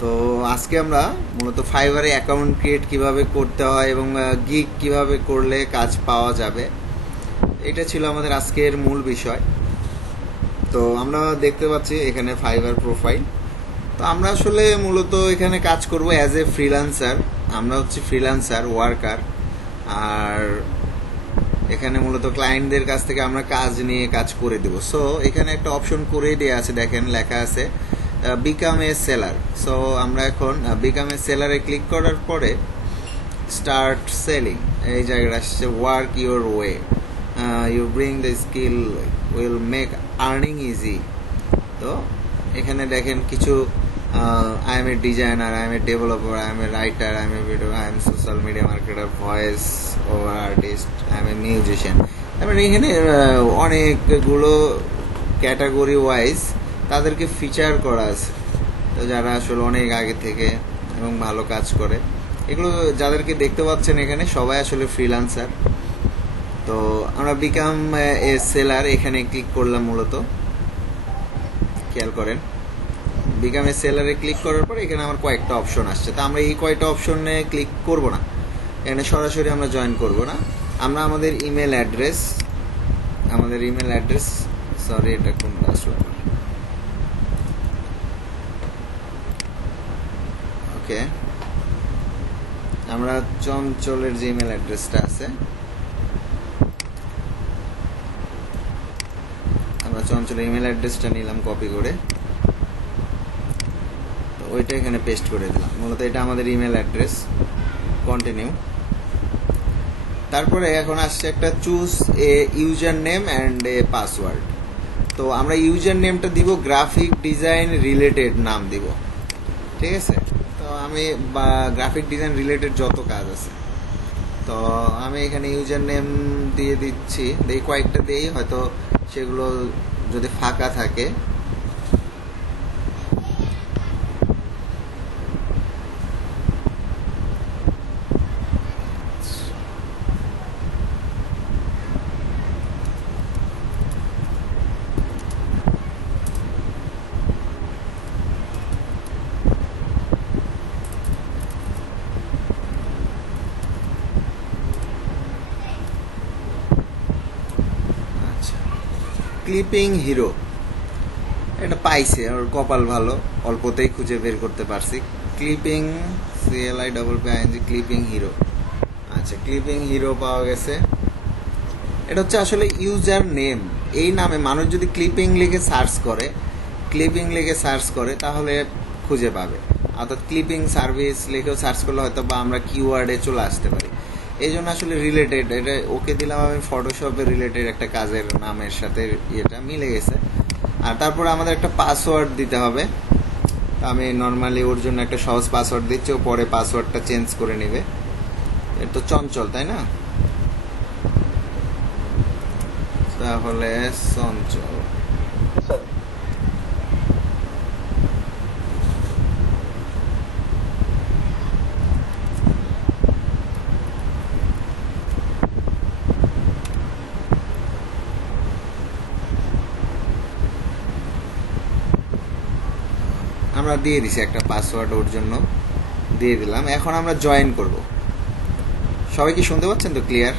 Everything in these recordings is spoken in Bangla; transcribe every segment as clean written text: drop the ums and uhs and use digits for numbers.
তো আজকে আমরা মূলত ফাইবারে অ্যাকাউন্ট ক্রিয়েট কিভাবে করতে হয় এবং গিগ কিভাবে করলে কাজ পাওয়া যাবে, এটা ছিল আমাদের আজকের মূল বিষয়। তো আমরা দেখতে পাচ্ছি এখানে ফাইবার প্রোফাইল। তো আমরা আসলে মূলত এখানে কাজ করব অ্যাজ এ ফ্রিল্যান্সার। আমরা হচ্ছে ফ্রিল্যান্সার ওয়ার্কার, আর এখানে মূলত ক্লায়েন্টদের কাছ থেকে আমরা কাজ নিয়ে কাজ করে দেব। সো এখানে একটা অপশন করে দেওয়া আছে, দেখেন লেখা আছে বিকাম এ সেলার। সো আমরা এখন বিকাম এ সেলারে ক্লিক করার পরে স্টার্ট সেলিং এই জায়গাটা আসছে, work your way, you bring the skill will make earning easy. তো এখানে দেখেন কিছু I am a designer, I am a developer, I am a writer, I am a video, I am social media marketer, voice over artist, I am a musician. তারপরে এখানে অনেকগুলো ক্যাটাগরি ওয়াইজ তাদেরকে ফিচার করা আছে, তো যারা আসলে অনেক আগে থেকে এবং ভালো কাজ করে। এগুলো যাদেরকে দেখতে পাচ্ছেন এখানে সবাই আসলে ফ্রিল্যান্সার। তো আমরা বিকাম এ সেলার এখানে ক্লিক করলাম। মূলত খেয়াল করেন বিকাম এ সেলারে ক্লিক করার পরে এখানে আমার কয়েকটা অপশন আসছে। তো আমরা এই কয়েকটা অপশনে ক্লিক করব না, এখানে সরাসরি আমরা জয়েন করব না। আমরা আমাদের ইমেল অ্যাড্রেস সরি এটা কোন আসলো, ওকে, আমরা চঞ্চলের যে ইমেল অ্যাড্রেসটা আছে, আমরা চঞ্চলের ইমেল অ্যাড্রেসটা নিলাম কপি করে, তো ওইটা এখানে পেস্ট করে দিলাম। মূলত এটা আমাদের ইমেল অ্যাড্রেস। কন্টিনিউ। তারপরে এখন আসছে একটা choose a user name and a password. তো আমরা ইউজার নেমটা দিব গ্রাফিক ডিজাইন রিলেটেড নাম দিব, ঠিক আছে। তো আমি গ্রাফিক ডিজাইন রিলেটেড যত কাজ আছে, তো আমি এখানে ইউজার নেম দিয়ে দিচ্ছি। এই কয়েকটা দিয়েই হয়তো সেগুলো যদি ফাঁকা থাকে, ক্লিপিং হিরো এটা পাইছে, ওর কপাল ভালো, অল্পতেই খুঁজে বের করতে পারছি। Clipping CLIPPING clipping hero. আচ্ছা, ক্লিপিং হিরো পাওয়া গেছে। এটা হচ্ছে আসলে ইউজার নেম। এই নামে মানুষ যদি ক্লিপিং লিখে সার্চ করে তাহলে খুঁজে পাবে। অর্থাৎ ক্লিপিং সার্ভিস লিখেও সার্চ করলে হয়তো বা আমরা কিওয়ার্ডে চলে আসতে পারি। এই জন্য আসলে রিলেটেড, এটা ওকে দিলাম আমি ফটোশপের রিলেটেড একটা কাজের নামের সাথে এটা মিলে গেছে। আর তারপরে আমাদের একটা পাসওয়ার্ড দিতে হবে। আমি নর্মালি ওর জন্য একটা সহজ পাসওয়ার্ড দিচ্ছি, ও পরে পাসওয়ার্ডটা চেঞ্জ করে নেবে। এটা তো চঞ্চল, তাই না? তাহলে চঞ্চল। আমরা দিয়ে দিছি একটা পাসওয়ার্ড, ওর জন্য দিয়ে দিলাম। এখন আমরা জয়েন করব। সবাই কি শুনতে পাচ্ছেন তো? ক্লিয়ার?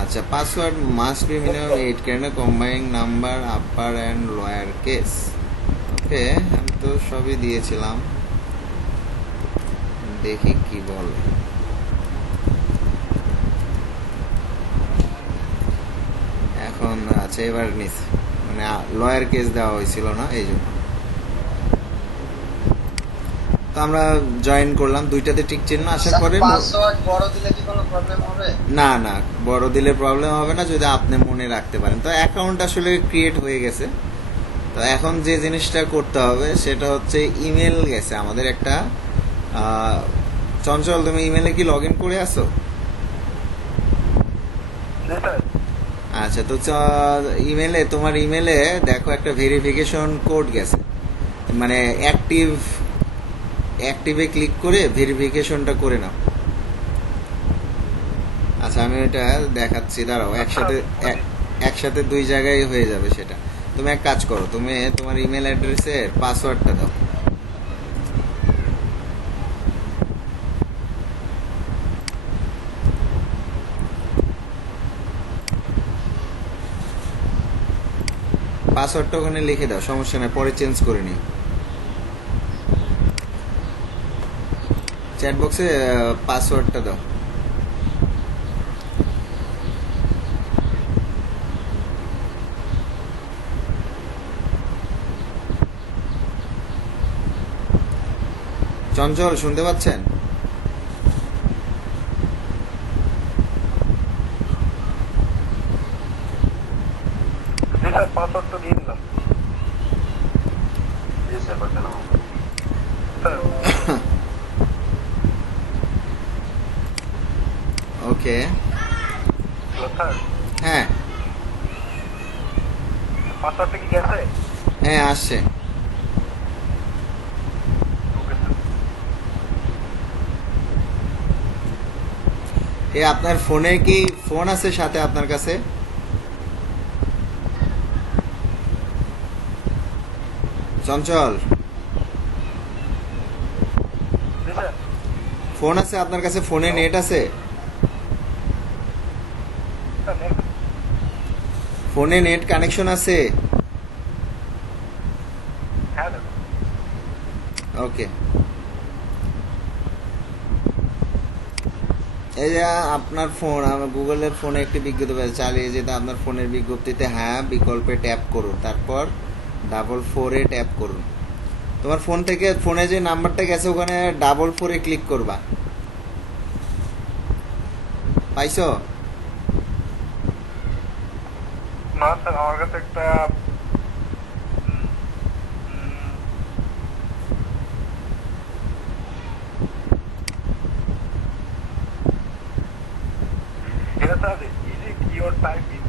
আচ্ছা, password must be minimum 8 character combining number upper and lower case. Okay, আমি তো সবই দিয়েছিলাম, দেখি কি বলে। এখন আচ্ছা, এবার নিস মানে লয়ার কেস দেওয়া হয়েছিল না, এই জন্য। তো আমরা জয়েন করলাম, দুইটাতে টিক চিহ্ন আসার পরে পাসওয়ার্ড বড় দিলে কি কোনো প্রবলেম হবে? না না, বড় দিলে প্রবলেম হবে না যদি আপনি মনে রাখতে পারেন। তো অ্যাকাউন্ট আসলে ক্রিয়েট হয়ে গেছে। তো এখন যে জিনিসটা করতে হবে সেটা হচ্ছে ইমেল গেছে আমাদের একটা। চঞ্চল, তুমি ইমেলে কি লগ ইন করে আসো? আচ্ছা, তো ইমেলে, তোমার ইমেলে দেখো একটা ভেরিফিকেশন কোড গেছে, মানে অ্যাক্টিভে ক্লিক করে ভেরিফিকেশনটা করে নাও। আচ্ছা, আমি এটা দেখাচ্ছি, দাঁড়াও। একসাথে দুই জায়গায় হয়ে যাবে সেটা। তুমি এক কাজ করো, তুমি তোমার ইমেল অ্যাড্রেসের পাসওয়ার্ডটা দাও। পাসওয়ার্ডটা ওখানে লিখে দাও, সমস্যা নেই, পরে চেঞ্জ করে নিই। চ্যাট বক্সে পাসওয়ার্ডটা দাও। চঞ্চল শুনতে পাচ্ছেন? পাসওয়ার্ড তো দিয়ে দিলাম। ওকে, স্যার হ্যাঁ পাসওয়ার্ডটা কি গেছে? হ্যাঁ আসছে। Okay sir. আপনার ফোনে কি ফোন আছে সাথে আপনার কাছে? চঞ্চল, জি স্যার। ফোন আছে আপনার কাছে? ফোনে নেট আছে? Sir next. ফোনে নেট কানেকশন আছে? হ্যাঁ স্যার। ওকে, এই যে আপনার ফোন, আমার গুগলের ফোনে একটি বিজ্ঞপ্তি পেয়েছে, চালিয়ে যেতে আপনার ফোনের বিজ্ঞপ্তিতে হ্যাঁ বিকল্পে ট্যাপ করুন, তারপর 444 ট্যাপ করুন। তোমার ফোন থেকে ফোনে যে নাম্বারটা গেছে ওখানে 444 ক্লিক করবা। পাইছো? না স্যার, আমার কাছে একটা এটা sir easy keyword typing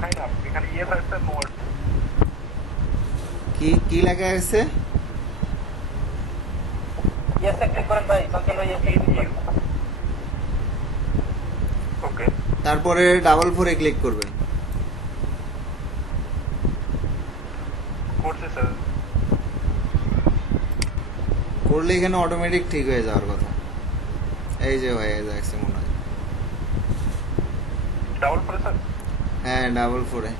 sign up, এখানে ইয়ে থাকছে মোড। কি কি লেখা আছে? ইয়েসে ক্লিক করেন ভাই, চঞ্চল ভাই ইয়েসে ক্লিক করেন। ওকে, তারপরে 444 ক্লিক করবেন। করছি স্যার। করলে এখানে অটোমেটিক ঠিক হয়ে যাওয়ার কথা। এই যে হয়ে যাচ্ছে মনে হয়। ডাবল করে স্যার। হ্যাঁ 444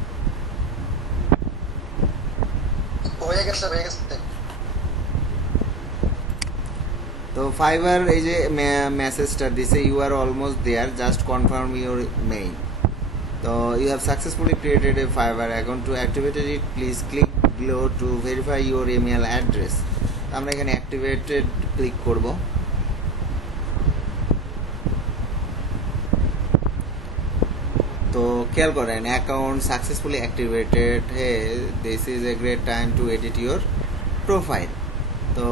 হয়ে গেছে হয়ে গেছে। তো ফাইবার এই যে মেসেজটা দিছে, you are almost there, just confirm your mail. তো you have successfully created a Fiverr account, to activated it please click below to verify your email address. আমরা এখানে অ্যাক্টিভেটেড ক্লিক করব। তো খেয়াল করেন account successfully activated, hey this is a great time to edit your profile. তো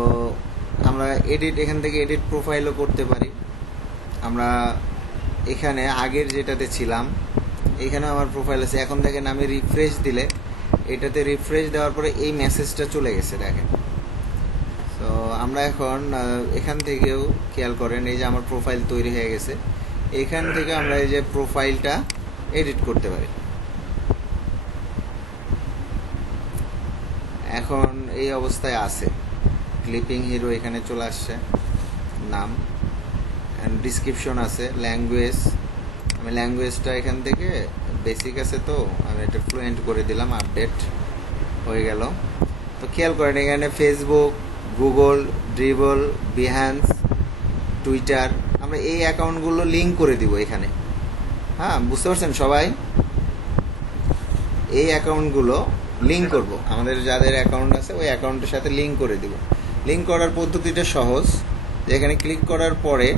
আমরা এখান থেকে এডিট প্রোফাইলও করতে পারি। আমরা এখানে আগের যেটাতে ছিলাম এখানে আমার প্রোফাইল আছে, এখন দেখেন আমি রিফ্রেশ দিলে, এটাতে রিফ্রেশ দেওয়ার পরে এই মেসেজটা চলে গেছে দেখেন। তো আমরা এখন এখান থেকেও খেয়াল করেন এই যে আমার প্রোফাইল তৈরি হয়ে গেছে, এখান থেকে আমরা এই যে প্রোফাইলটা এডিট করতে পারি। এখন এই অবস্থায় আছে, ক্লিপিং হিরো এখানে চলে আসছে, নাম অ্যান্ড ডিসক্রিপশন আছে, ল্যাঙ্গুয়েজ, আমি ল্যাঙ্গুয়েজটা এখান থেকে বেসিক আছে তো আমি এটা ফ্লুয়েন্ট করে দিলাম, আপডেট হয়ে গেল। তো খেয়াল করেন এখানে Facebook, Google, dribble, Behance, Twitter, আমরা এই অ্যাকাউন্টগুলো লিঙ্ক করে দিব এখানে। হ্যাঁ বুঝতে পারছেন সবাই? এই অ্যাকাউন্টগুলো লিঙ্ক করব, আমাদের যাদের অ্যাকাউন্ট আছে ওই অ্যাকাউন্টের সাথে লিঙ্ক করে দিব। লিঙ্ক করার পদ্ধতিটা সহজ, যেখানে ক্লিক করার পরে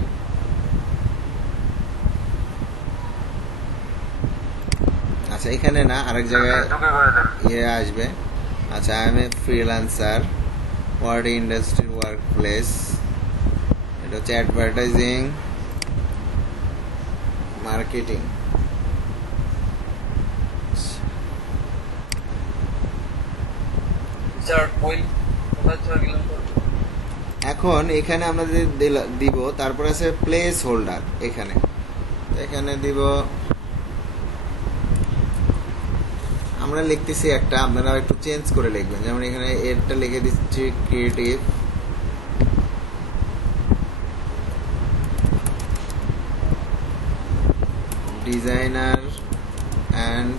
আচ্ছা এখানে না আরেক জায়গায় ইয়ে আসবে। আচ্ছা I am a freelancer, word industry work place, এটা হচ্ছে অ্যাডভার্টাইজিং মার্কেটিং। স্যার ওই কোথায় চলে গেলাম তো? এখন এখানে আমরা যদি দিব, তারপর আছে প্লেস হোল্ডার, এখানে এখানে দিব, আমরা লিখতেছি একটা, আপনারা একটু চেঞ্জ করে লিখবেন, যেমন এখানে এরটা লিখে দিচ্ছি creative designer and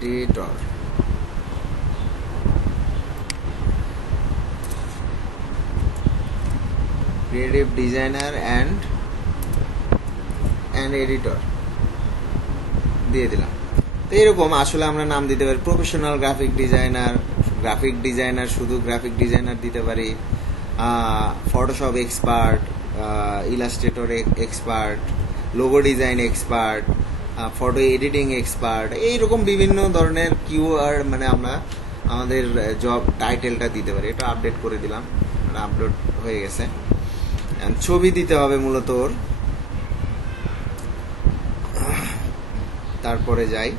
editor. Creative designer and editor দিয়ে দিলাম। তো এরকম আসলে আমরা নাম দিতে পারি প্রফেশনাল গ্রাফিক ডিজাইনার শুধু গ্রাফিক ডিজাইনার দিতে পারি, Photoshop expert, Illustrator expert, logo design expert, photo editing expert, এইরকম বিভিন্ন ধরনের কিওয়ার্ড মানে আমরা আমাদের জব টাইটেলটা দিতে পারি। এটা আপডেট করে দিলাম, আপলোড হয়ে গেছে। ছবি দিতে হবে মূলত ওর। তারপরে যাই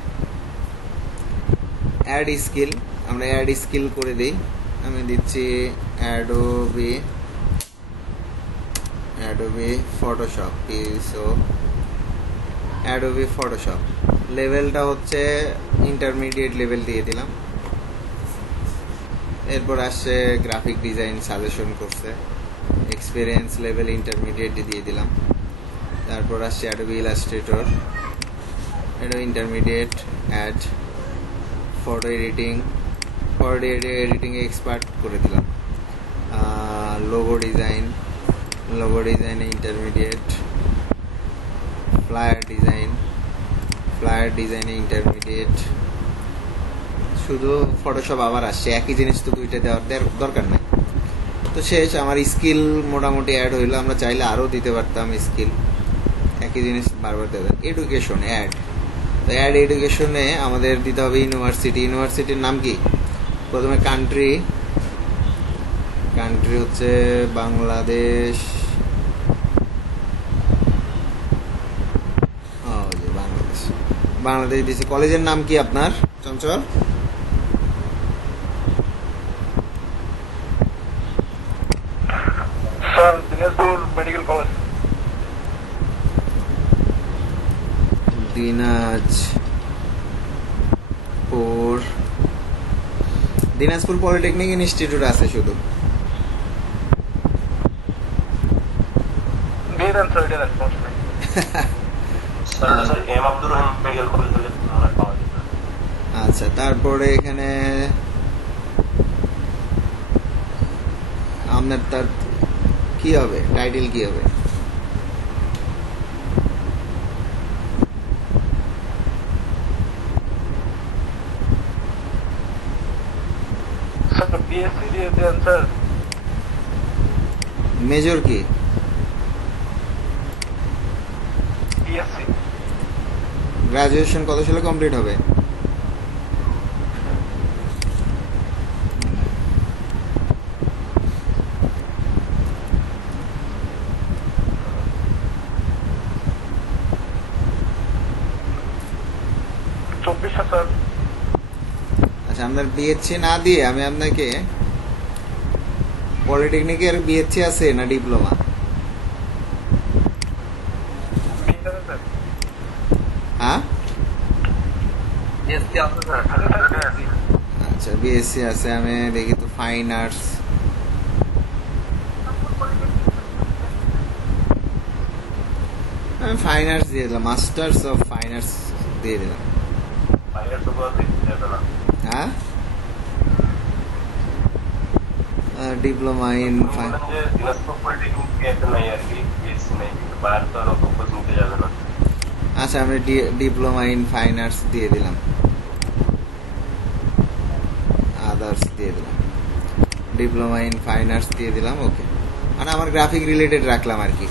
অ্যাড স্কিল, আমরা অ্যাড স্কিল করে দিই। আমি দিচ্ছি অ্যাডোবি ফটোশপ, অ্যাডোবি ফটোশপ। লেভেলটা হচ্ছে ইন্টারমিডিয়েট লেভেল দিয়ে দিলাম। এরপর আসছে গ্রাফিক ডিজাইন সাজেশন করছে, এক্সপিরিয়েন্স লেভেল ইন্টারমিডিয়েট দিয়ে দিলাম। তারপর আসছে অ্যাডোবি ইলাস্ট্রেটর, এটা intermediate. Add photo editing expert করে দিলাম। লোগো ডিজাইনে ইন্টারমিডিয়েট। ফ্লায়ার ডিজাইনে ইন্টারমিডিয়েট। শুধু ফটোশপ আবার আসছে, একই জিনিস তো দুইটা দেওয়ার দরকার নাই। তো শেষ, আমার স্কিল মোটামুটি অ্যাড হইলো। আমরা চাইলে আরও দিতে পারতাম স্কিল, একই জিনিস বারবার দেওয়া। এডুকেশন অ্যাড, তো অ্যাড এডুকেশনে আমাদের দিতে হবে ইউনিভার্সিটির নাম কি? প্রথমে কান্ট্রি হচ্ছে বাংলাদেশ। বাংলাদেশ দিচ্ছি। কলেজের নাম কি আপনার Chanchal? Sir Dinajpur medical college. Dinajpur polytechnic institute আছে শুধু। দিয়ে দেন স্যার, এটা রেসপন্স নেই। আচ্ছা, তারপরে এখানে আপনার তার কি হবে, টাইটেল কি হবে? স্যার বিএসসি দিয়ে দেন স্যার। মেজর কি? বিএসসি। গ্রাজুয়েশন কত সালে কমপ্লিট হবে? স্যার আচ্ছা, আপনার বিএসসি না দিয়ে আমি আপনাকে পলিটেকনিকের বিএসসি আছে না ডিপ্লোমা? হ্যাঁ, আচ্ছা বিএসসি আছে। আমি দেখি তো ফাইন আর্টস। আমি ফাইন আর্টস দিয়ে দিলাম, মাস্টার্স অফ ফাইন আর্টস দিয়ে দিলাম। হ্যাঁ, ডিপ্লোমা ইন ফাইন। আচ্ছা, আমি ডিপ্লোমা ইন ফাইন আর্টস দিয়ে দিলাম, আদার্স দিয়ে দিলাম, ডিপ্লোমা ইন ফাইন আর্টস দিয়ে দিলাম। ওকে, মানে আমার গ্রাফিক রিলেটেড রাখলাম আর কি।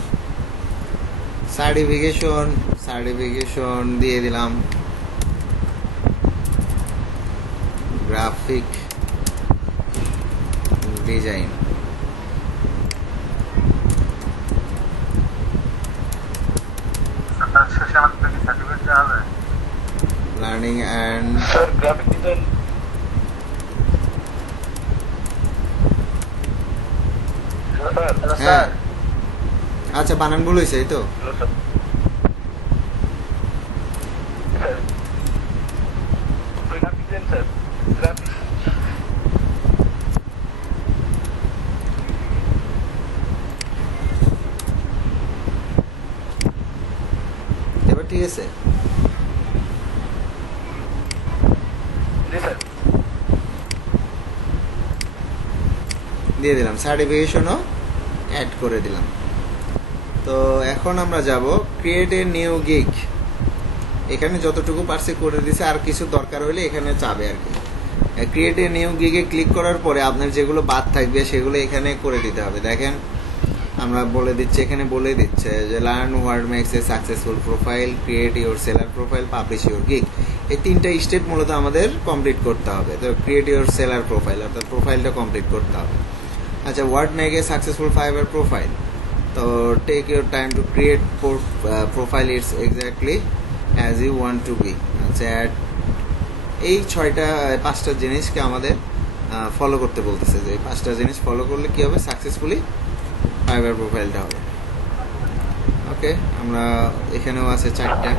সার্টিফিকেশন দিয়ে দিলাম, graphic design. Learning and graphic design. হ্যাঁ, আচ্ছা বানান ভুল হয়েছে এই তো। এবার ঠিক আছে। দিয়ে দিলাম, সার্টিফিকেশনও অ্যাড করে দিলাম। তো এখন আমরা যাব ক্রিয়েট এ নিউ গিগ। এখানে যতটুকু পারছি করে দিছে, আর কিছু দরকার হলে এখানে চাবে আর কি। ক্রিয়েট এ নিউ গিগে ক্লিক করার পরে আপনার যেগুলো বাদ থাকবে সেগুলো এখানে করে দিতে হবে। দেখেন আমরা বলে দিচ্ছি, এখানে বলে দিচ্ছে যে learn what makes a successful profile, create your seller profile, publish your gig. এই তিনটা স্টেপ মূলত আমাদের কমপ্লিট করতে হবে। তো ক্রিয়েট ইউর সেলার প্রোফাইল অর্থাৎ প্রোফাইলটা কমপ্লিট করতে হবে। আচ্ছা, what make a successful Fiverr profile. তো take your time to create profile it's exactly as you want to be. আচ্ছা, এই 5টা জিনিসকে আমাদের ফলো করতে বলতেছে, যে 5টা জিনিস ফলো করলে কি হবে, সাকসেসফুলি ফাইবার প্রোফাইলটা হবে। ওকে, আমরা এখানেও আছে 4টা।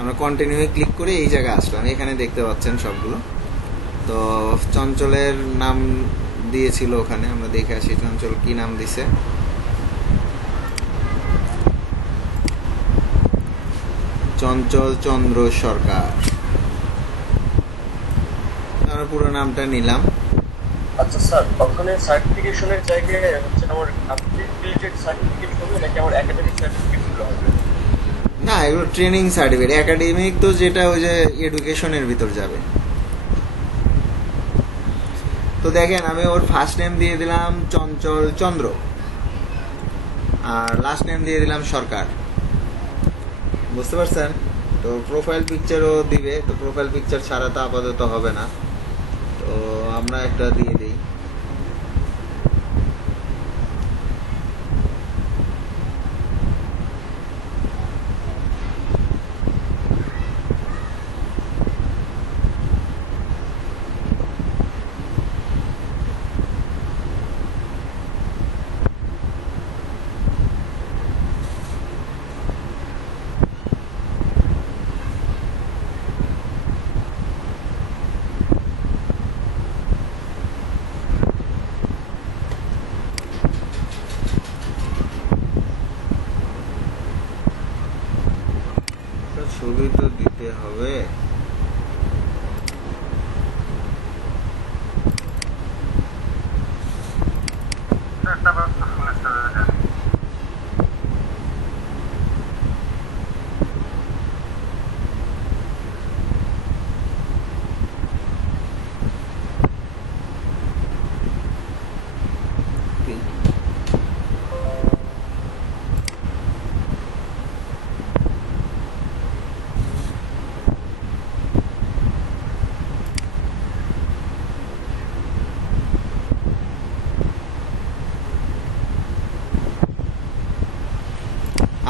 আমরা কন্টিনিউ ক্লিক করে এই জায়গায় আসলাম, এখানে দেখতে পাচ্ছেন সবগুলো। তো চঞ্চলের নাম দিয়েছিল ওখানে, আমরা দেখে আসি চঞ্চল কি নাম দিছে। চঞ্চল চন্দ্র সরকার, আমরা পুরো নামটা নিলাম। আচ্ছা স্যার, ওখানে সার্টিফিকেশনের জায়গায় হচ্ছে আমার আপডেটেড সার্টিফিকেট হবে নাকি আমার একাডেমিক সার্টিফিকেট হবে? না, এগুলো ট্রেনিং সার্টিফিকেট। একাডেমিক তো যেটা ওই যে এডুকেশনের ভিতর যাবে। তো দেখেন আমি ওর ফার্স্ট নেম দিয়ে দিলাম চঞ্চল চন্দ্র, আর লাস্ট নেম দিয়ে দিলাম সরকার। বুঝতে পারছেন? তো প্রোফাইল পিকচারও দিবে, তো প্রোফাইল পিকচার ছাড়া তো আপাতত হবে না, তো আমরা একটা দিয়ে দিই। ছবি তো দিতে হবে।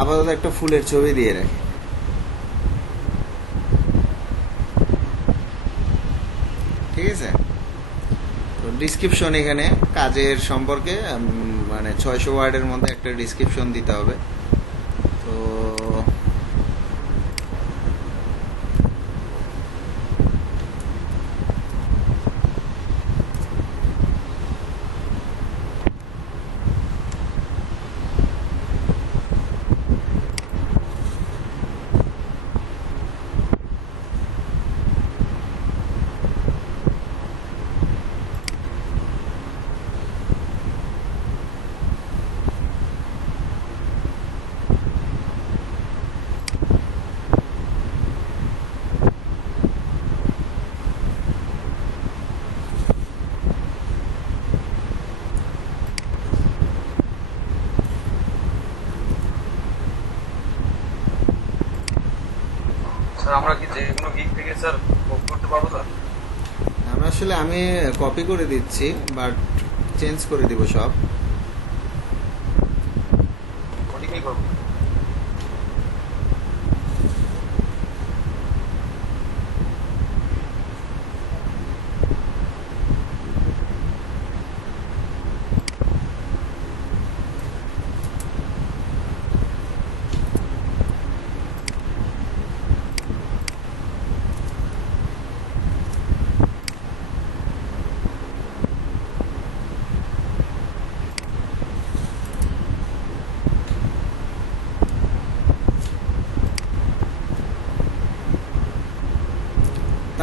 আপাতত একটা ফুলের ছবি দিয়ে রাখি, ঠিক আছে? তো ডিসক্রিপশন এখানে কাজের সম্পর্কে মানে 600 ওয়ার্ডের মধ্যে একটা ডিসক্রিপশন দিতে হবে। তো আমরা কি যে কোনো গিগ থেকে স্যার বুক করতে পারবো স্যার? আমি কপি করে দিচ্ছি, বাট চেঞ্জ করে দিব সব। মডিফাই করবো।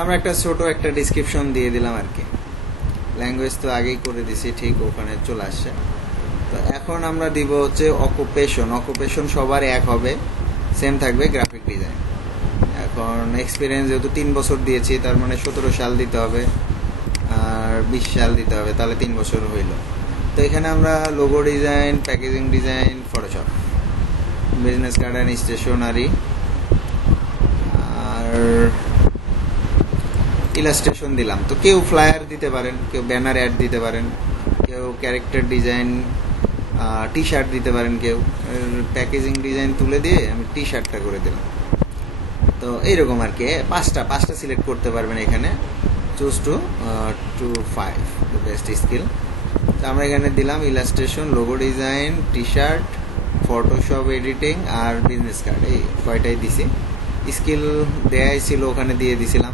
আমরা একটা ছোট একটা ডিসক্রিপশন দিয়ে দিলাম আর কি। ল্যাঙ্গুয়েজ তো আগেই করে দিছি, ঠিক ওখানে চলে আসছে। তো এখন আমরা দিব হচ্ছে অকুপেশন সবার এক হবে, সেম থাকবে গ্রাফিক ডিজাইন। এখন এক্সপিরিয়েন্স যেহেতু 3 বছর দিয়েছি, তার মানে 17 সাল দিতে হবে আর 20 সাল দিতে হবে, তাহলে 3 বছর হইল। তো এখানে আমরা logo design, packaging design, Photoshop, business card and stationery আর ইলাস্ট্রেশন দিলাম। তো কেউ ফ্লায়ার দিতে পারেন, কেউ ব্যানার অ্যাড দিতে পারেন, কেউ ক্যারেক্টার ডিজাইন টি শার্ট দিতে পারেন, কেউ প্যাকেজিং ডিজাইন তুলে দিয়ে আমি টি শার্টটা করে দিলাম। তো এইরকম আর কি, পাঁচটা সিলেক্ট করতে পারবেন এখানে। Choose to 5 the best skill. তো আমরা এখানে দিলাম illustration, logo design, T shirt, Photoshop editing আর বিজনেস কার্ড, এই কয়টাই দিছি। স্কিল দেয়াই ছিল ওখানে দিয়ে দিছিলাম।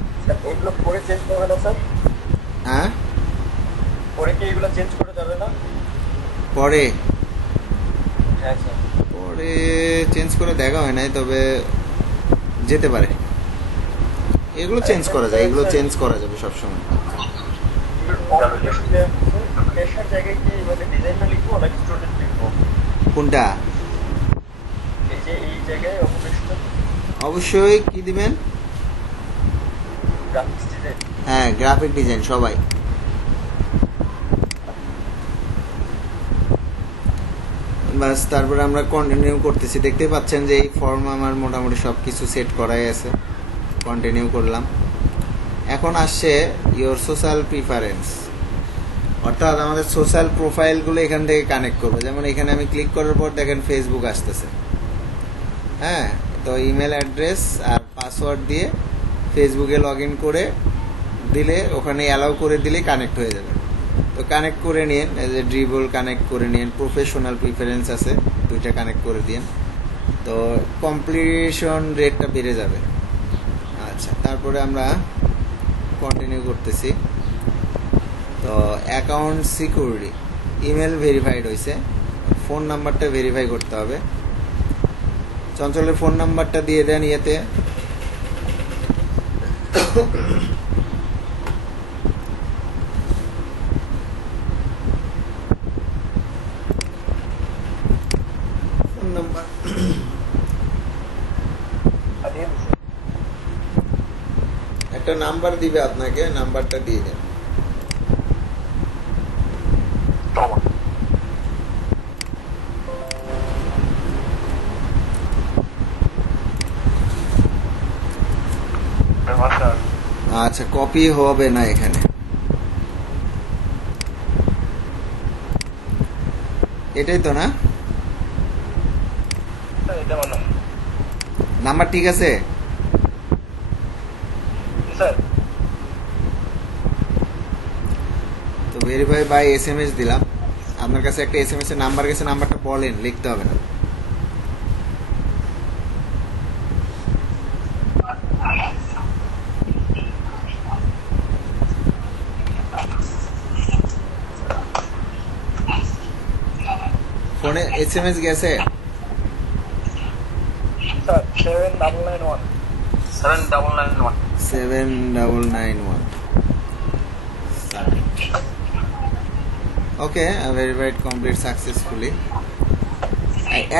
এগুলো পরে চেঞ্জ করবে না স্যার? হ্যাঁ, পরে কি এগুলো চেঞ্জ করে যাবে না? পরে হ্যাঁ স্যার। পরে চেঞ্জ করে দেখা হয় নাই, তবে যেতে পারে। এগুলো চেঞ্জ করা যায়, এগুলো চেঞ্জ করা যাবে সবসময়। ফ্রেশার জায়গায় কি মানে ডিজাইনটা লিখবো নাকি স্টুডেন্ট লিখবো? কোনটা? এই যে এই জায়গায় অকুপেশনাল অবশ্যই কি দিবেন? Graphics design. হ্যাঁ, গ্রাফিক ডিজাইন সবাই। বাস, তারপরে আমরা কন্টিনিউ করতেছি। দেখতে পাচ্ছেন যে এই ফর্ম আমার মোটামুটি সব কিছু সেট করাই আছে। কন্টিনিউ করলাম। এখন আসছে ইওর সোশ্যাল প্রিফারেন্স, অর্থাৎ আমাদের সোশ্যাল প্রোফাইলগুলো এখান থেকে কানেক্ট করবে। যেমন এখানে আমি ক্লিক করার পর দেখেন ফেসবুক আসতেছে। হ্যাঁ, তো ইমেল অ্যাড্রেস আর পাসওয়ার্ড দিয়ে ফেসবুকে লগ ইন করে দিলে, ওখানে অ্যালাউ করে দিলে কানেক্ট হয়ে যাবে। তো কানেক্ট করে নিন, এজ এ ড্রিবল কানেক্ট করে নিন। প্রফেশনাল প্রিফারেন্স আছে, দুইটা কানেক্ট করে দিন। তো কমপ্লিশন রেটটা বেড়ে যাবে। আচ্ছা, তারপরে আমরা কন্টিনিউ করতেছি। তো অ্যাকাউন্ট সিকিউরিটি, ইমেল ভেরিফাইড হয়েছে, ফোন নাম্বারটা ভেরিফাই করতে হবে। চঞ্চলের ফোন নাম্বারটা দিয়ে দেন ইয়েতে। ফোন নাম্বার একটা নাম্বার দিবে আপনাকে, নাম্বারটা দিয়ে দেন। আচ্ছা, কপি হবে না এখানে, এটাই তো না? নাম্বার ঠিক আছে তো ভেরিফাই বাই SMS দিলাম। আপনার কাছে একটা SMS এর নাম্বার গেছে, নাম্বারটা বলেন, লিখতে হবে না। ফোনে SMS গেছে? 7991 Okay, verified complete successfully.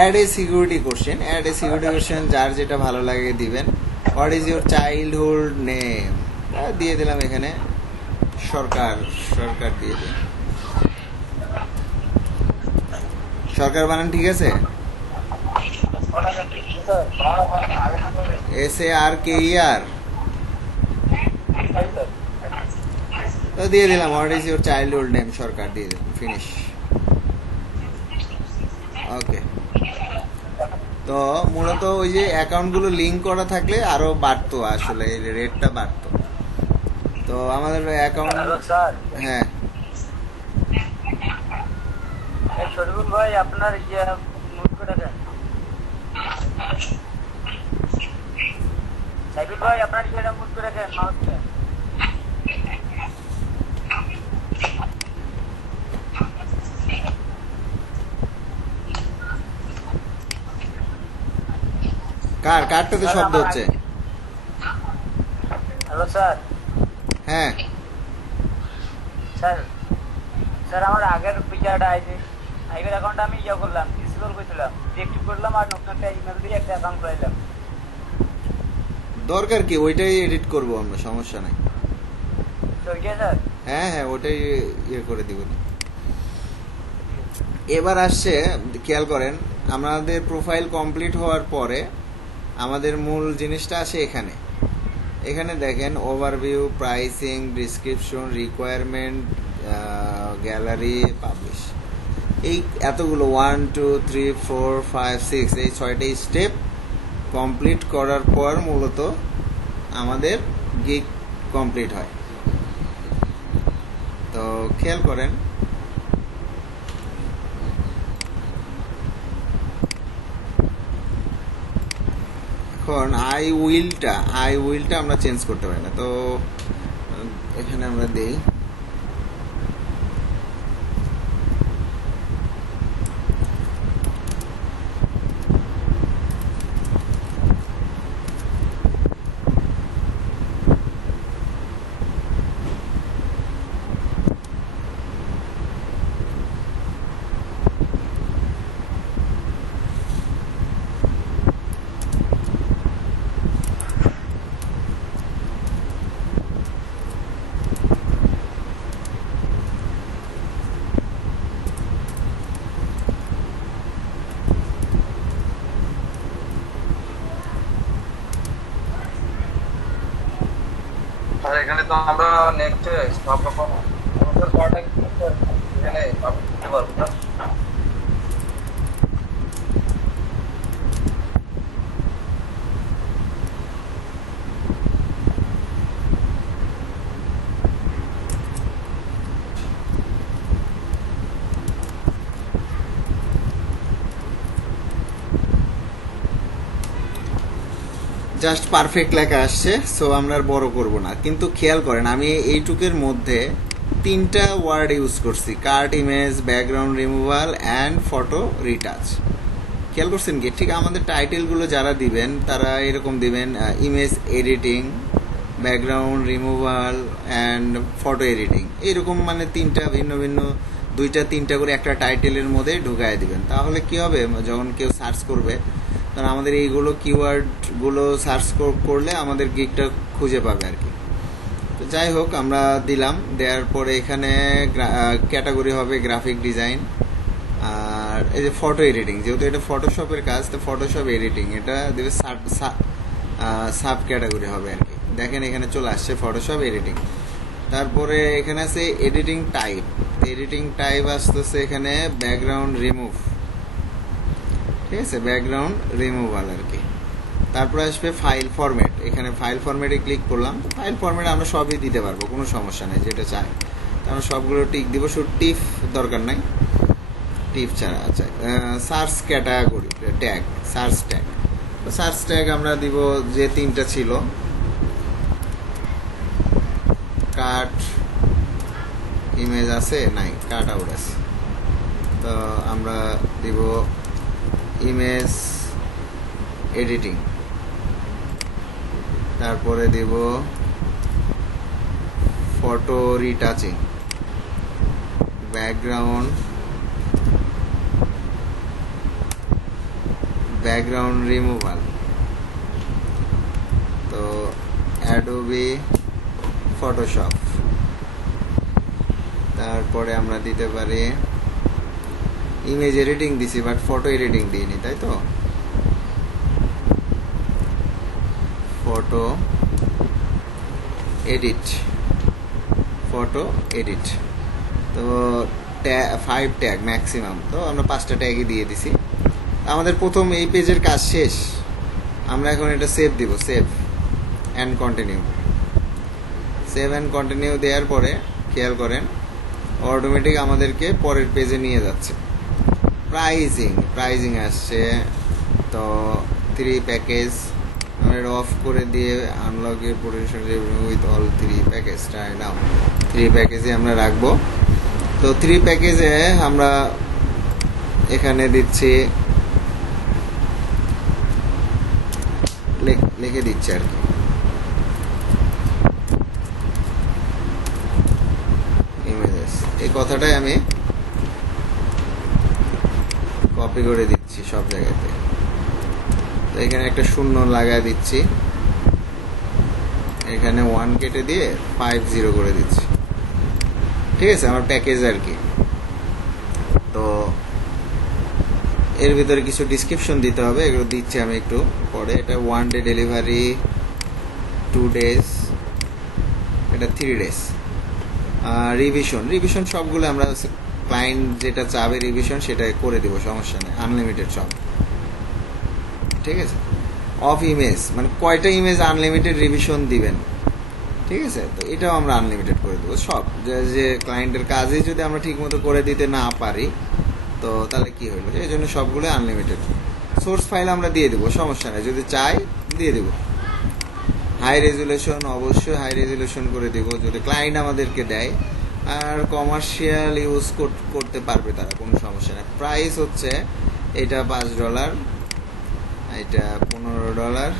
Add a security question. যার যেটা ভালো লাগে দিবেন। What is your childhood name? দিয়ে দিলাম এখানে সরকার দিয়ে দিন। সরকার বানান ঠিক আছে? SARKER তো দিয়ে দিলাম। What is your childhood name? Sarkar দিয়ে দিলাম। ফিনিশ। ওকে। তো মূলত ওই যে অ্যাকাউন্টগুলো লিঙ্ক করা থাকলে আরো বাড়তো, আসলে রেটটা বাড়তো। তো আমাদের অ্যাকাউন্ট, হ্যাঁ শরীফুল ভাই আপনার নোট করে দেন। সাইফুল ভাই আপনার নোট করে দেন মাউসটা। কারটাতে শব্দ হচ্ছে। Hello sir. হ্যাঁ স্যার স্যার আমার আগের পিজাটা আইছে আগের অ্যাকাউন্টটা আমি ইয়ে করলাম ডিসেবল করেছিলাম ডিএক্টিভ করলাম আর নতুন একটা ইমেল দিয়ে একটা অ্যাকাউন্ট খুলাইলাম। দরকার কি, ওইটাই এডিট করব আমরা, সমস্যা নাই। তো ওইটা স্যার হ্যাঁ হ্যাঁ, ওটাই ইয়ে করে দিব। এবার আসছে, খেয়াল করেন, আমাদের প্রোফাইল কমপ্লিট হওয়ার পরে আমাদের মূল জিনিসটা আসে এখানে। এখানে দেখেন overview, pricing, description, requirement, gallery, publish, এই এতগুলো 1 2 3 4 5 6 এই 6টা স্টেপ কমপ্লিট করার পর মূলত আমাদের গিগ কমপ্লিট হয়। তো খেয়াল করেন, এখন আই উইলটা আমরা চেঞ্জ করতে পারি না। তো এখানে আমরা দেই আর এখানে তো আমরা নেক্সট সব রকম আমাদের কয়টা এখানে আপনি দিতে পারবো না। জাস্ট পারফেক্ট লেখা আসছে, সো আমরা আর বড় করব না। কিন্তু খেয়াল করেন, আমি এইটুকের মধ্যে 3টা ওয়ার্ড ইউজ করছি: cart image, background removal and photo retouch. খেয়াল করছেন কি? ঠিক আমাদের টাইটেলগুলো যারা দিবেন তারা এরকম দিবেন: image editing, background removal and photo editing, এরকম, মানে 3টা ভিন্ন ভিন্ন, 2টা 3টা করে একটা টাইটেলের মধ্যে ঢুকায় দিবেন। তাহলে কি হবে, যখন কেউ সার্চ করবে কারণ আমাদের এইগুলো কিওয়ার্ডগুলো সার্চ করলে আমাদের গিগটা খুঁজে পাবে আর কি। তো যাই হোক, আমরা দিলাম, দেওয়ার পরে এখানে ক্যাটাগরি হবে গ্রাফিক ডিজাইন, আর এই যে ফটো এডিটিং, যেহেতু এটা ফটোশপের কাজ, তো ফটোশপ এডিটিং এটা দেবে সাব ক্যাটাগরি হবে আর কি। দেখেন এখানে চলে আসছে ফটোশপ এডিটিং। তারপরে এখানে আছে এডিটিং টাইপ আসতেছে এখানে ব্যাকগ্রাউন্ড রিমুভ, ঠিক আছে, ব্যাকগ্রাউন্ড রিমুভাল আর কি। তারপরে আসবে ফাইল ফরম্যাট, এখানে ফাইল ফরম্যাটে ক্লিক করলাম। ফাইল ফরম্যাট আমরা সবই দিতে পারবো, কোনো সমস্যা নেই, যেটা চাই আমরা সবগুলো টিক দিব, শুধু টিপ দরকার নাই, টিপ ছাড়া। আচ্ছা, search category tag, search tag আমরা দিব যে 3টা ছিল: কাট ইমেজ আছে, নাই, কাট আউট আছে, তো আমরা দিব ইমেজ এডিটিং। তারপরে দিব ফটো রিটাচিং, ব্যাকগ্রাউন্ড রিমুভাল, তো অ্যাডোবি ফটোশপ। তারপরে আমরা দিতে পারি ইমেজ এডিটিং দিছি, বাট ফটো এডিটিং দিইনি, তাই তো, ফটো এডিট। তো 5 ট্যাগ ম্যাক্সিমাম, তো আমরা 5টা ট্যাগই দিয়ে দিছি। আমাদের প্রথম এই পেজের কাজ শেষ। আমরা এখন এটা সেভ দিব, সেভ অ্যান্ড কন্টিনিউ দেওয়ার পরে খেয়াল করেন অটোমেটিক আমাদেরকে পরের পেজে নিয়ে যাচ্ছে। প্রাইজিং আসছে, তো 3 প্যাকেজ আমরা এটা অফ করে দিয়ে আনলক এর পোটেনশিয়াল উইথ অল 3 প্যাকেজটা নাও 3 প্যাকেজে আমরা রাখবো। তো 3 প্যাকেজে আমরা এখানে দিচ্ছি, লিখে দিচ্ছি আর কি, ইমেজ এই কথাটাই আমি কপি করে দিচ্ছি সব জায়গাতে। তো এখানে একটা শূন্য লাগায় দিচ্ছি, এখানে 1 কেটে দিয়ে 50 করে দিচ্ছি। ঠিক আছে, আমার প্যাকেজ আর কি। তো এর ভিতরে কিছু ডিসক্রিপশন দিতে হবে, এগুলো দিচ্ছি আমি একটু পরে। এটা 1 ডে ডেলিভারি, 2 ডেজ, এটা 3 ডেজ। রিভিশন সবগুলো আমরা ক্লায়েন্ট যেটা চাবে রিভিশন সেটা করে দিব, সমস্যা নেই, আনলিমিটেড সব। ঠিক আছে, অফ ইমেজ মানে কয়টা ইমেজ আনলিমিটেড রিভিশন দিবেন। ঠিক আছে, তো এটাও আমরা আনলিমিটেড করে দেবো সব। যে ক্লায়েন্টের কাজই যদি আমরা ঠিক মতো করে দিতে না পারি তো তাহলে কি হইলো, এই জন্য সবগুলো আনলিমিটেড। সোর্স ফাইল আমরা দিয়ে দেবো, সমস্যা নেই, যদি চাই দিয়ে দেবো। হাই রেজুলেশন অবশ্যই হাই রেজুলেশন করে দিব যদি ক্লায়েন্ট আমাদেরকে দেয়, আর কমার্শিয়াল ইউজ করতে পারবে তারা, কোনো সমস্যা নেই। প্রাইস হচ্ছে এটা $5, এটা $15,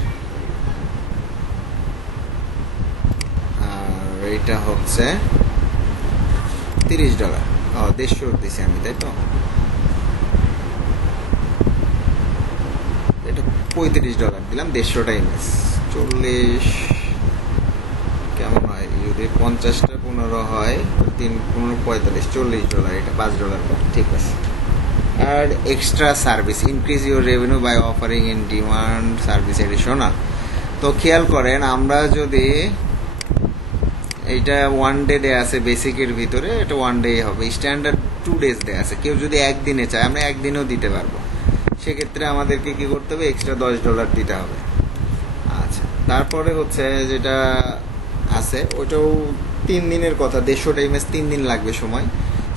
আর এটা হচ্ছে $30। $150 দিছি আমি, তাই তো? এটা $35 দিলাম, $150টা ইমেজ। 40 কেমন হয় যদি 50টা 15 হয়, 3 15 45, $40, এটা $5। ঠিক আছে। আর extra service, increase your revenue by offering in demand service additional. তো খেয়াল করেন, আমরা যদি এইটা 1 ডে দেয়া আছে বেসিকের ভিতরে, এটা 1 ডে হবে। স্ট্যান্ডার্ড 2 ডেজ দেয়া আছে, কেউ যদি একদিনে চায় আমরা একদিনেও দিতে পারবো, সেক্ষেত্রে আমাদেরকে কি করতে হবে, এক্সট্রা $10 দিতে হবে। আচ্ছা, তারপরে হচ্ছে যেটা আছে ওইটাও 3 দিনের কথা, 150টা ইমেজ 3 দিন লাগবে সময়।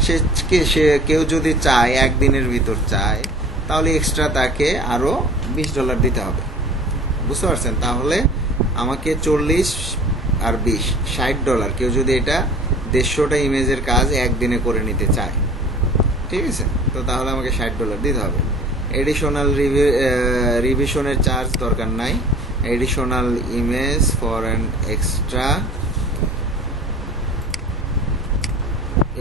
সে কেউ যদি চায় একদিনের ভিতর চায়, তাহলে এক্সট্রা তাকে আরো $20 দিতে হবে। বুঝতে পারছেন? তাহলে আমাকে 40 আর 20 $60। কেউ যদি এটা 150টা ইমেজের কাজ একদিনে করে নিতে চায়, ঠিক আছে, তো তাহলে আমাকে $60 দিতে হবে। এডিশনাল রিভিশনের চার্জ দরকার নাই। Additional image for an extra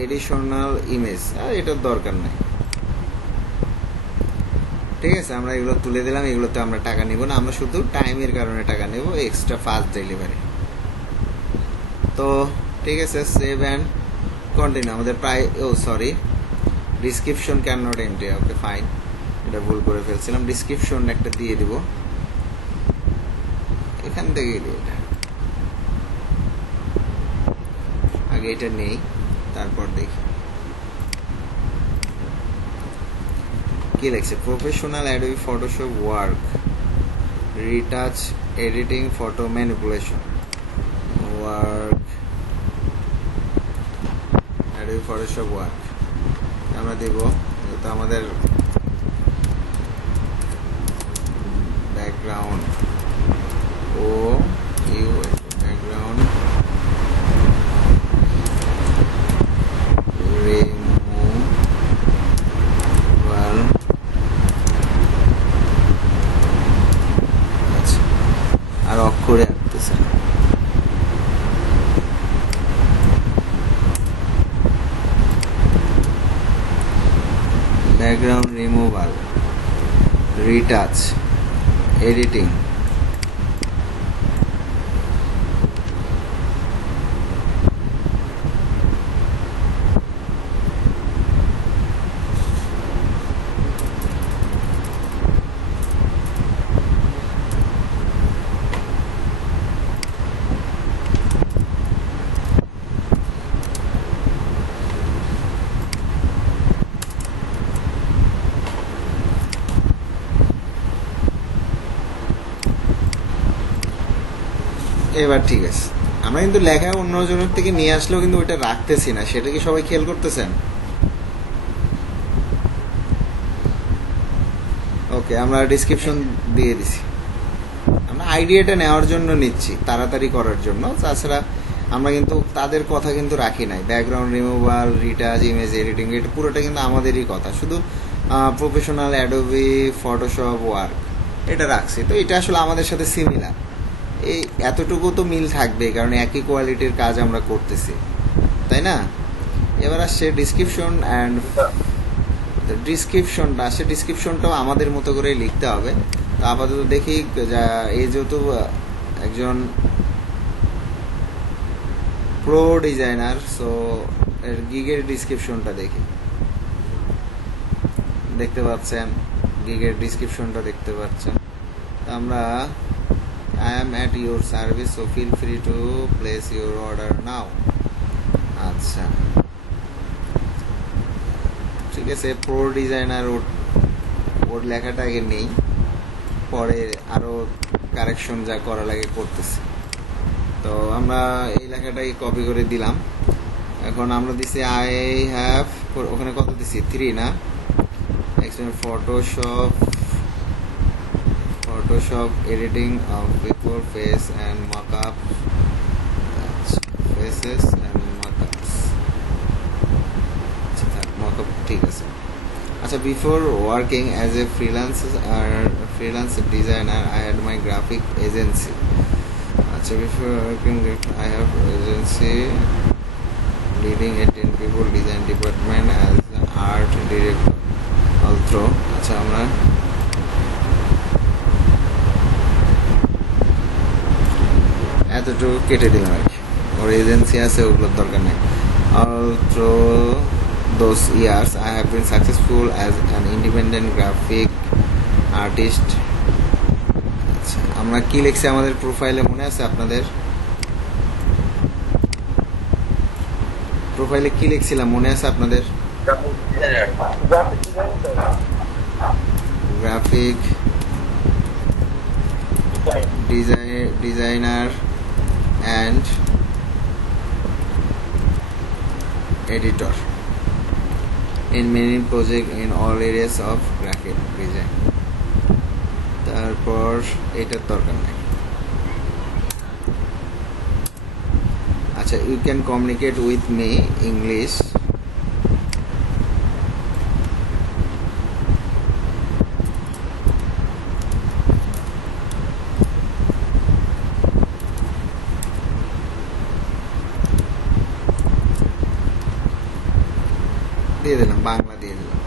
additional image, আর এটার দরকার নাই। ঠিক আছে, আমরা এগুলো তুলে দিলাম, এগুলোতে আমরা টাকা নিব না, আমরা শুধু টাইমের কারণে টাকা নেব, এক্সট্রা ফাস্ট ডেলিভারি। তো ঠিক আছে, সেভ অ্যান্ড কন্টিনিউ। আমাদের প্রায় sorry, description can not entry. Okay fine, এটা ভুল করে ফেলছিলাম। ডিসক্রিপশন একটা দিয়ে দিব, এখান থেকে দিই। এটা আগে এটা নেই, তারপর দেখি কি লেখছে। Professional Adobe Photoshop work, retouch, editing, photo manipulation work, Adobe Photoshop work আমরা দেব। তো আমাদের ব্যাকগ্রাউন্ড ও ইউ ব্যাকগ্রাউন্ড রিমুভাল। আচ্ছা, আর অক্ষরে আঁকতেছে না। Background removal, retouch, editing. এবার ঠিক আছে, আমরা কিন্তু লেখা অন্যজনের থেকে নিয়ে আসলেও কিন্তু ওইটা রাখতেছি না, সেটা কি সবাই খেয়াল করতেছেন? ওকে, আমরা ডিসক্রিপশন দিয়ে দিছি। আমরা আইডিয়াটা নেওয়ার জন্য নিচ্ছি, তাড়াতাড়ি করার জন্য, তাছাড়া আমরা কিন্তু তাদের কথা কিন্তু রাখি নাই। Background removal, retouch, image editing, এটা পুরোটা কিন্তু আমাদেরই কথা, শুধু প্রফেশনাল অ্যাডোবি ফটোশপ ওয়ার্ক এটা রাখছি। তো এটা আসলে আমাদের সাথে সিমিলার, এই এতটুকু তো মিল থাকবে, কারণ একই কোয়ালিটির কাজ আমরা করতেছি, তাই না? এবার আসছে ডিসক্রিপশন অ্যান্ড ডিসক্রিপশনটাও আমাদের মতো করেই লিখতে হবে। তো আপাতত দেখি, এই যেহেতু একজন প্রো ডিজাইনার, সো এর গিগের ডিসক্রিপশনটা দেখি। দেখতে পাচ্ছেন গিগের ডিসক্রিপশনটা দেখতে পাচ্ছেন। আমরা I am at your service, so feel free to place your order now. আচ্ছা, ঠিক আছে। প্রো ডিজাইনার ওর লেখাটা আগে নেই, পরে আরো কারেকশন যা করা লাগে করতেছি। তো আমরা এই লেখাটাই কপি করে দিলাম। এখন আমরা দিছি আই হ্যাভ, ওখানে কত দিছি 3 না, Photoshop editing of people face and mock-up faces and mock-ups। mock-up ঠিক আছে। আচ্ছা, before working as a freelance designer I had my graphic agency। আচ্ছা, before working I have agency leading a 10 people design department as art director also। আচ্ছা, আমরা এতটুকু কেটে দিলাম আর কি, ওর এজেন্সি আছে ওগুলোর দরকার নেই। All through those years I have been successful as an independent graphic artist। আচ্ছা, আমরা কি লিখছি আমাদের প্রোফাইলে মনে আছে আপনাদের? প্রোফাইলে কি লিখছিলাম মনে আছে আপনাদের? Graphic designer and editor in many projects in all areas of graphic design। তারপর এটার দরকার নেই। আচ্ছা, you can communicate with me English দিয়ে দিলাম, বাংলা দিয়ে দিলাম।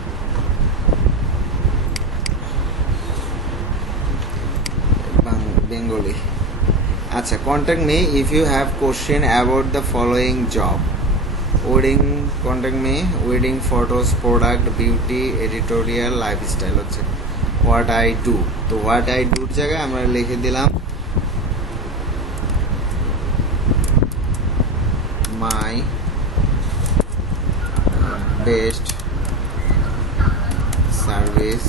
বেঙ্গলি। আচ্ছা, contact me if you have question about the following job। contact me wedding photos, product, beauty, editorial, lifestyle হচ্ছে what I do। তো what I do জায়গায় আমরা লিখে দিলাম my best service।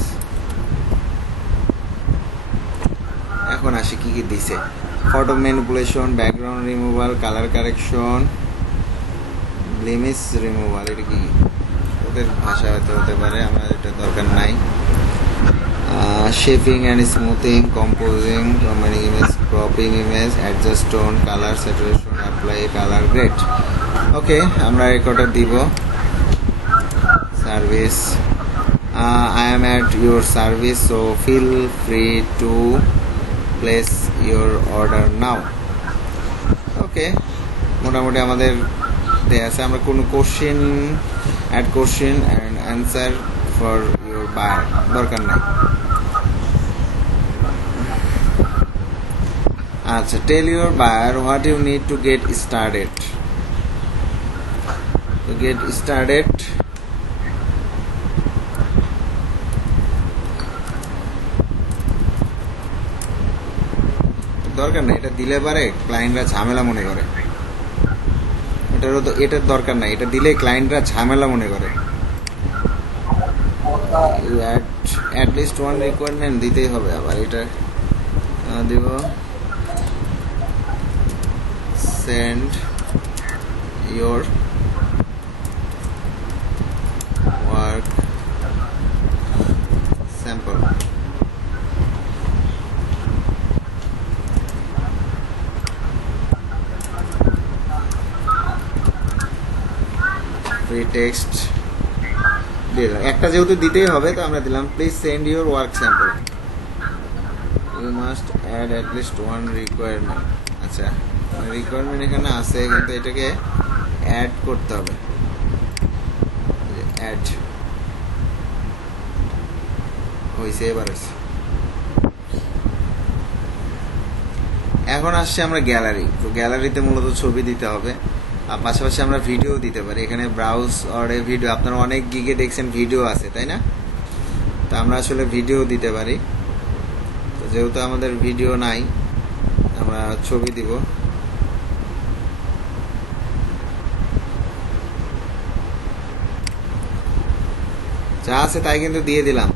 এখন আসি কি কি দিছে, photo manipulation, background removal, colour correction, blemish removal. এটা কি ওদের ভাষা হয়তো হতে পারে, আমার এটা দরকার নাই। Shaping and smoothing, composing, combining image, cropping image, adjust tone, colour saturation, apply colour grade. Okay, আমরা একটা দিব service। I am at your service, so feel free to place your order now। ওকে, মোটামুটি আমাদের দেয়া আছে। আমরা কোনো question add question and answer for your buyer দরকার নাই। আচ্ছা, tell your buyer what you need to get started. to get started দরকার নাই, এটা দিলে পারে ক্লায়েন্টরা ঝামেলা মনে করে। এটার দরকার নাই, এটা দিলে ক্লায়েন্টরা ঝামেলা মনে করে। অ্যাট লিস্ট ওয়ান রিকোয়ারমেন্ট দিতেই হবে। আবার এটা দিব send your work sample. Text দিয়ে দিলাম, একটা যেহেতু দিতেই হবে তো আমরা দিলাম please send your work sample, you must add at least one requirement. আচ্ছা, রিকোয়ারমেন্ট এখানে আছে কিন্তু এটাকে অ্যাড করতে হবে। অ্যাড হয়েছে, এবার হয়েছে। এখন আসছে আমরা গ্যালারি। তো গ্যালারিতে মূলত ছবি দিতে হবে, আর পাশাপাশি আমরা ভিডিও দিতে পারি। এখানে ব্রাউজ অরে ভিডিও, আপনারা অনেক গিগে দেখছেন ভিডিও আছে, তাই না? তো আমরা আসলে ভিডিও দিতে পারি। তো যেহেতু আমাদের ভিডিও নাই, আমরা ছবি দিব। যা আছে তাই কিন্তু দিয়ে দিলাম।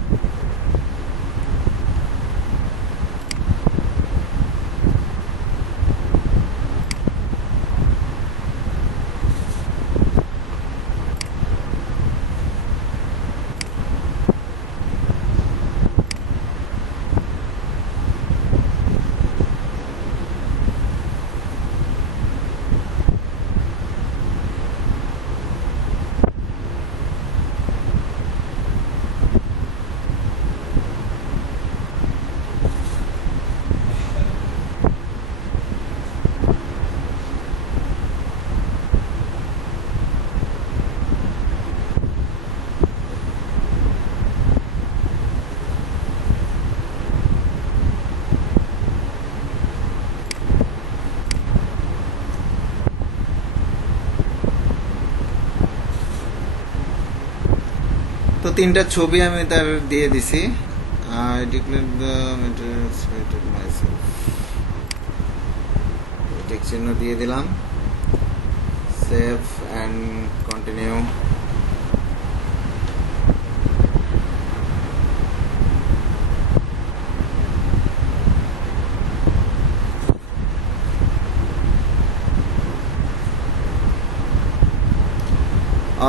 তো 3টা ছবি আমি তার দিয়ে দিছি। I declared the matter excited myself. Tick চিহ্ন দিয়ে দিলাম, save and continue.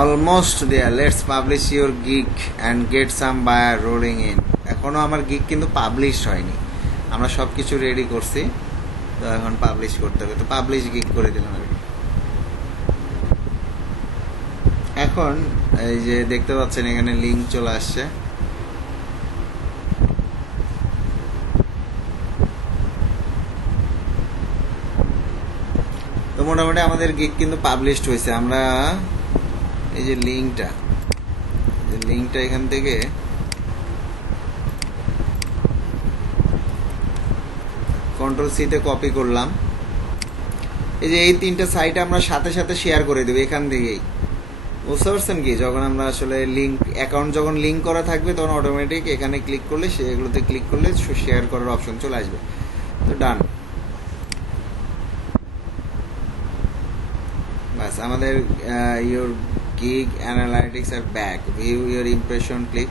Almost there, let's publish your gig and get some buyer rolling in. এখনও আমার গিগ কিন্তু পাবলিশ হয়নি, আমরা সব কিছু রেডি করছি, তো এখন পাবলিশ করতে হবে। তো পাবলিশ গিগ করে দিলাম আর কি। এখন এই যে দেখতে পাচ্ছেন এখানে লিঙ্ক চলে আসছে। তো মোটামুটি আমাদের গিগ কিন্তু পাবলিশড হয়েছে। আমরা এই যে লিঙ্কটা এখান থেকে Ctrl+C তে কপি করলাম। এই যে এই 3টা সাইট আমরা সাথে সাথে শেয়ার করে দেব এখান থেকেই, বুঝতে পারছেন কি? যখন আমরা আসলে লিঙ্ক অ্যাকাউন্ট যখন লিঙ্ক করা থাকবে তখন অটোমেটিক এখানে ক্লিক করলে, সেগুলোতে ক্লিক করলে শেয়ার করার অপশন চলে আসবে। তো ডান, বাস আমাদের ইউর গিগ অ্যানালাইটিক্স আর back, view your impression, click.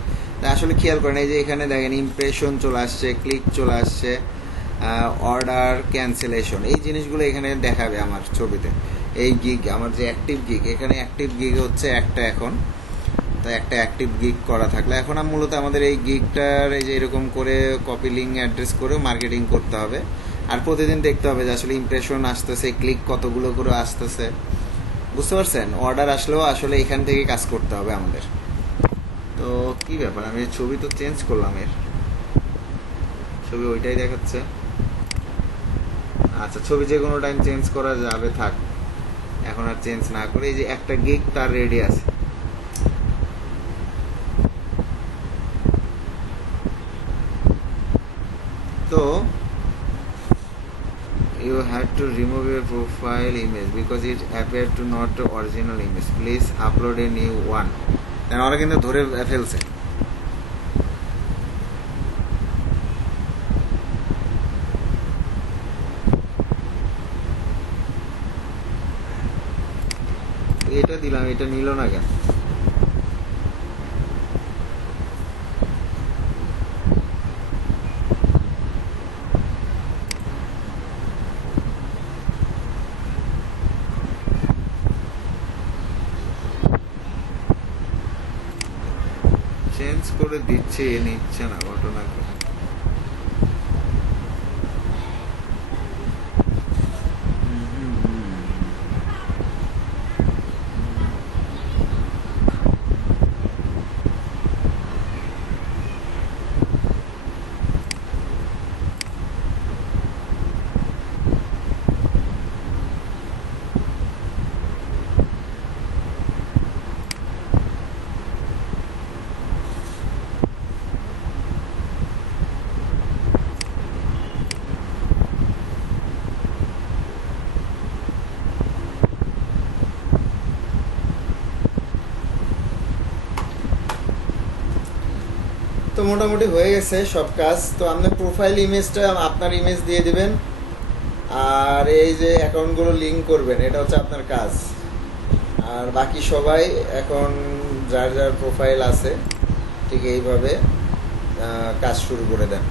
আসলে খেয়াল করেন এই যে এখানে দেখেন ইমপ্রেশন চলে আসছে, ক্লিক চলে আসছে, অর্ডার ক্যান্সেলেশন, এই জিনিসগুলো এখানে দেখাবে আমার ছবিতে। এই গিগ আমার যে অ্যাক্টিভ গিগ, এখানে অ্যাক্টিভ গিগ হচ্ছে একটা এখন। তো একটা অ্যাক্টিভ গিগ করা থাকলে এখন মূলত আমাদের এই গিগটার এই যে এরকম করে কপি লিঙ্ক অ্যাড্রেস করে মার্কেটিং করতে হবে। আর প্রতিদিন দেখতে হবে যে আসলে ইমপ্রেশন আসতেছে, ক্লিক কতগুলো করে আসতেছে, বুঝতে পারছেন? অর্ডার আসলেও আসলে এখান থেকে কাজ করতে হবে আমাদের। তো কি ব্যাপার, আমি ছবি তো চেঞ্জ করলাম, এর ছবি ওইটাই দেখাচ্ছে। আচ্ছা, ছবি যে কোনো টাইম চেঞ্জ করা যাবে, থাক, এখন আর চেঞ্জ না করে এই যে একটা গিগ তার রেডি আছে। তো you had to remove your profile image because it appeared to not the original image. Please upload a new one. ওরা কিন্তু ধরে ফেলছে। এটা দিলাম, এটা নিল না কেন? চেঞ্জ করে দিচ্ছে, নিচ্ছে না, ঘটনা কি? তো মোটামুটি হয়ে গেছে সব কাজ। তো আপনার প্রোফাইল ইমেজটা আপনার ইমেজ দিয়ে দিবেন, আর এই যে অ্যাকাউন্টগুলো লিঙ্ক করবেন এটা হচ্ছে আপনার কাজ। আর বাকি সবাই এখন যার যার প্রোফাইল আছে ঠিক এইভাবে কাজ শুরু করে দেন।